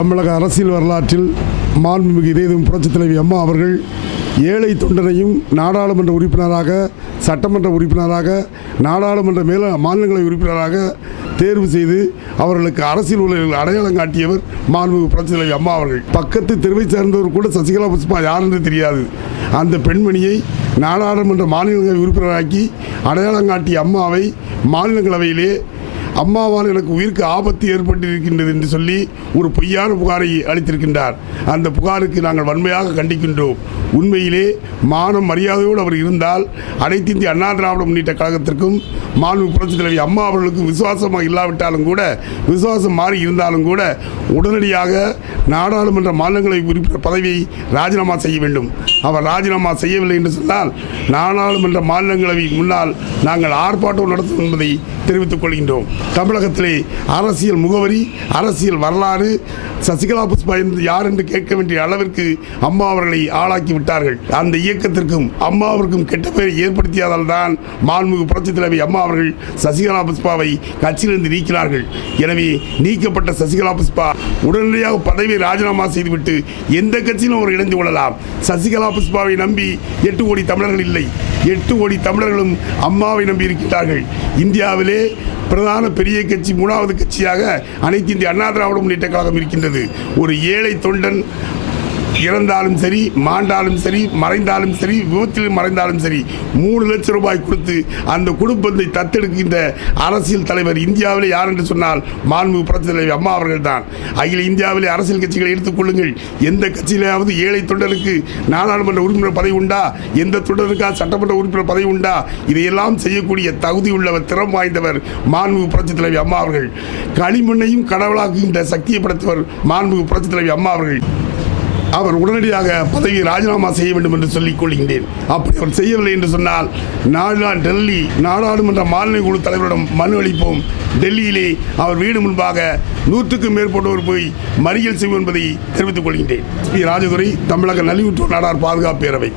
தமிழக அரசியல் வரலாற்றில் மாண்புமிகு இதயம் புரட்சித் தலைவி அம்மா அவர்கள் ஏழை தொண்டனையும் நாடாளுமன்ற உறுப்பினராக சட்டமன்ற உறுப்பினராக நாடாளுமன்ற மேல மாநிலங்களவை உறுப்பினராக தேர்வு செய்து அவர்களுக்கு அரசியல் உலகில் அடையாளம் காட்டியவர் மாண்புமிகு புரட்சித் தலைவி அம்மா அவர்கள். பக்கத்து தெருவை சேர்ந்தவர் கூட சசிகலா புஷ்பா யார் என்று தெரியாது. அந்த பெண்மணியை நாடாளுமன்ற மாநிலங்களவை உறுப்பினராக்கி அடையாளம் காட்டிய அம்மாவை மாநிலங்களவையிலே அம்மாவால் எனக்கு உயிருக்கு ஆபத்து ஏற்பட்டிருக்கின்றது என்று சொல்லி ஒரு பொய்யான புகாரை அளித்திருக்கின்றார். அந்த புகாருக்கு நாங்கள் வன்மையாக கண்டிக்கின்றோம். உண்மையிலே மானம் மரியாதையோடு அவர் இருந்தால் அனைத்து இந்திய அண்ணா திராவிட முன்னேற்ற கழகத்திற்கும் மாண்பு புரட்சித் தலைவி அம்மா அவர்களுக்கும் விசுவாசமாக இல்லாவிட்டாலும் கூட விசுவாசம் மாறி இருந்தாலும் கூட உடனடியாக நாடாளுமன்ற மாநிலங்களை உறுப்பினர் பதவியை ராஜினாமா செய்ய வேண்டும். அவர் ராஜினாமா செய்யவில்லை என்று சொன்னால் நாடாளுமன்ற மாநிலங்களவை முன்னால் நாங்கள் ஆர்ப்பாட்டம் நடத்தும் என்பதை தெரிவித்துக் கொள்கின்றோம். தமிழகத்திலே அரசியல் முகவரி அரசியல் வரலாறு சசிகலா புஷ்பா என்று யார் என்று கேட்க வேண்டிய அளவிற்கு அம்மா அவர்களை ஆளாக்கி விட்டார்கள். அந்த இயக்கத்திற்கும் அம்மாவிற்கும் கெட்ட பெயரை ஏற்படுத்தியதால் தான் மாண்புமிகு புரட்சித் தலைவி அம்மா அவர்கள் சசிகலா புஷ்பாவை கட்சியிலிருந்து நீக்கினார்கள். எனவே நீக்கப்பட்ட சசிகலா புஷ்பா உடனடியாக பதவியை ராஜினாமா செய்துவிட்டு எந்த கட்சியிலும் அவர் இணைந்து கொள்ளலாம். சசிகலா புஷ்பாவை நம்பி எட்டு கோடி தமிழர்கள் இல்லை. எட்டு கோடி தமிழர்களும் அம்மாவை நம்பி இருக்கிறார்கள் இந்தியாவிலே பிரதான பெரிய கட்சி மூணாவது கட்சியாக அனைத்து இந்திய அண்ணா திராவிட முன்னேற்ற கழகம் இருக்கின்றது. ஒரு ஏழை தொண்டன் இறந்தாலும் சரி மாண்டாலும் சரி மறைந்தாலும் சரி விபத்தில் மறைந்தாலும் சரி மூணு லட்சம் ரூபாய் கொடுத்து அந்த குடும்பத்தை தத்தெடுக்கின்ற அரசியல் தலைவர் இந்தியாவிலே யார் என்று சொன்னால் மாண்பு புரட்சி தலைவர் அம்மா அவர்கள் தான் அகில இந்தியாவிலே அரசியல் கட்சிகளை எடுத்துக்கொள்ளுங்கள் எந்த கட்சியிலாவது ஏழை தொண்டருக்கு நாடாளுமன்ற உறுப்பினர் பதவி உண்டா? எந்த தொண்டருக்கா சட்டமன்ற உறுப்பினர் பதவி உண்டா? இதையெல்லாம் செய்யக்கூடிய தகுதி உள்ளவர் திறம் வாய்ந்தவர் மாண்பு புரட்சி தலைவி அம்மா அவர்கள். களிமண்ணையும் கடவுளாக்குகின்ற சக்தியை படைத்தவர் மாண்பு புரட்சி தலைவி அம்மா அவர்கள். அவர் உடனடியாக பதவியை ராஜினாமா செய்ய வேண்டும் என்று சொல்லிக் கொள்கின்றேன். அப்படி அவர் செய்யவில்லை என்று சொன்னால் நாடா டெல்லி நாடாளுமன்ற மாநில குழு தலைவரிடம் மனு அளிப்போம். டெல்லியிலே அவர் வீடு முன்பாக நூற்றுக்கும் மேற்பட்டோர் போய் மறியல் செய்வோம் என்பதை தெரிவித்துக் கொள்கின்றேன். பி. ராஜதுரை தமிழக நலிவுற்றோர் நாடார் பாதுகாப்பு பேரவை.